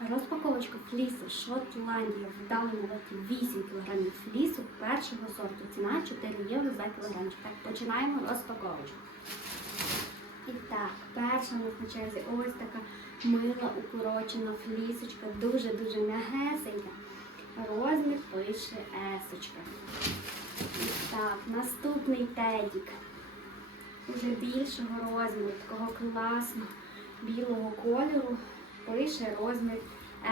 Розпаковочка флісу Шотландія в даному лоті 8 кг флісу першого сорту. Ціна 4 євро за кілограмчик. Так, починаємо розпаковочку. І так, перша на черзі ось така мила укорочена флісочка, дуже-дуже м'ягесенька. Розмір пише есочка. І так, наступний тедік. Уже більшого розміру, такого класного білого кольору пише розмір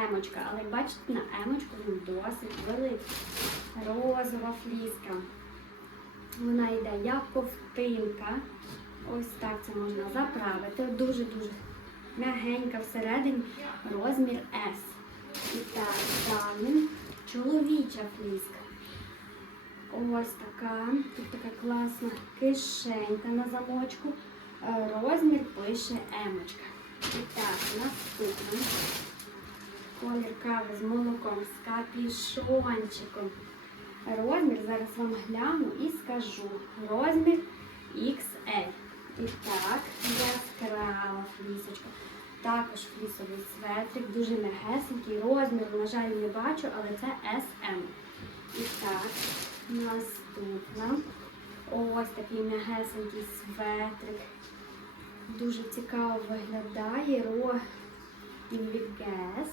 емочка. Але бачите, на емочку він досить великий. Розова фліска. Вона йде як ковтинка. Ось так це можна заправити. Дуже-дуже м'ягенька всередині розмір S. І так, далі чоловіча фліска. Ось така. Тут така класна кишенька на замочку. Розмір пише емочка. І так, наступне. Колір кави з молоком, з капішончиком. Розмір, зараз вам гляну і скажу. Розмір XL. І так, яскрава флісочка. Також флісовий светрик, дуже м'ягесенький. Розміру, на жаль, не бачу, але це SM. І так, наступна. Ось такий м'ягесенький светрик. Дуже цікаво виглядає. Ро... Інвігес.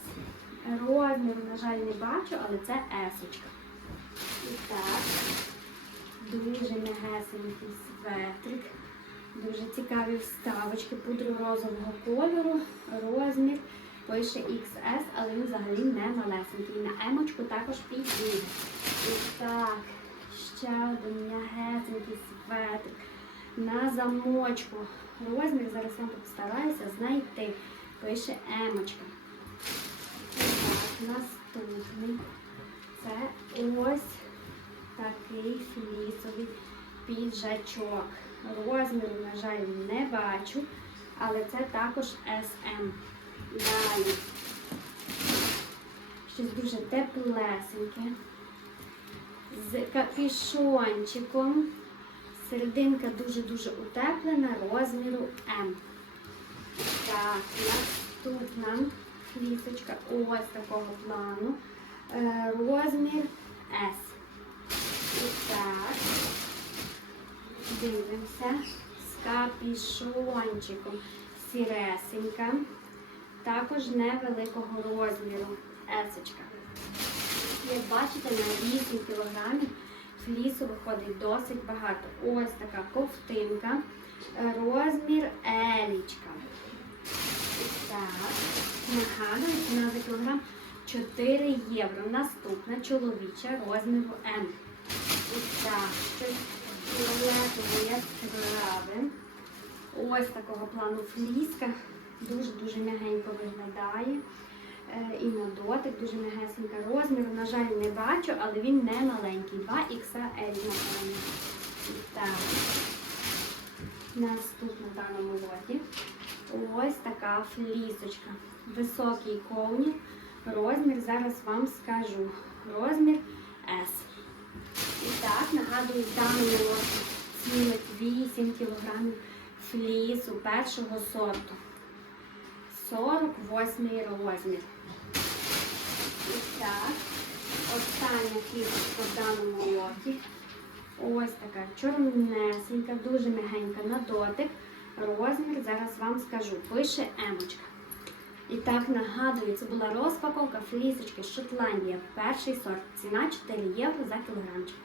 Розміру, на жаль, не бачу, але це есочка. І так, дуже м'ягесенький светрик. Дуже цікаві вставочки пудрово-розового кольору. Розмір пише XS, але він взагалі не малесенький. На емочку також підійде. І так, ще один м'ягесенький светрик. На замочку. Розмір зараз вам постараюся знайти. Пише емочка. Наступний. Це ось такий флісовий піджачок. Розміру, на жаль, не бачу, але це також SM. Далі. Щось дуже теплесеньке. З капішончиком. Серединка дуже-дуже утеплена, розміру М. Так, наступна флісочка ось такого плану. Е, розмір S. І так, дивимося з капішончиком. Сіресенька. Також невеликого розміру. Есочка. Як бачите, на 8 кілограмів флісу виходить досить багато. Ось така ковтинка. Е, Розмір елічка. Так, нагадую, ціна за кілограм 4 євро. Наступна чоловіча розміру М. Так. Ось такого плану фліска. Дуже-дуже м'ягенько виглядає. Е, І на дотик дуже м'ягесенька розміру. На жаль, не бачу, але він не маленький. 2XL, напевно. І Так. Наступна в даному лоті. Ось така флісочка. Високий ковні. Розмір зараз вам скажу. Розмір S. І так, нагадую, в даному лоті цілих 8 кг флісу першого сорту. 48 розмір. І так, остання флісочка в даному лоті. Ось така чорнесенька, дуже м'ягенька на дотик. Розмір зараз вам скажу. Пише емочка. І так нагадую, це була розпаковка флісочки Шотландія. Перший сорт. Ціна 4 євро за кілограмчик.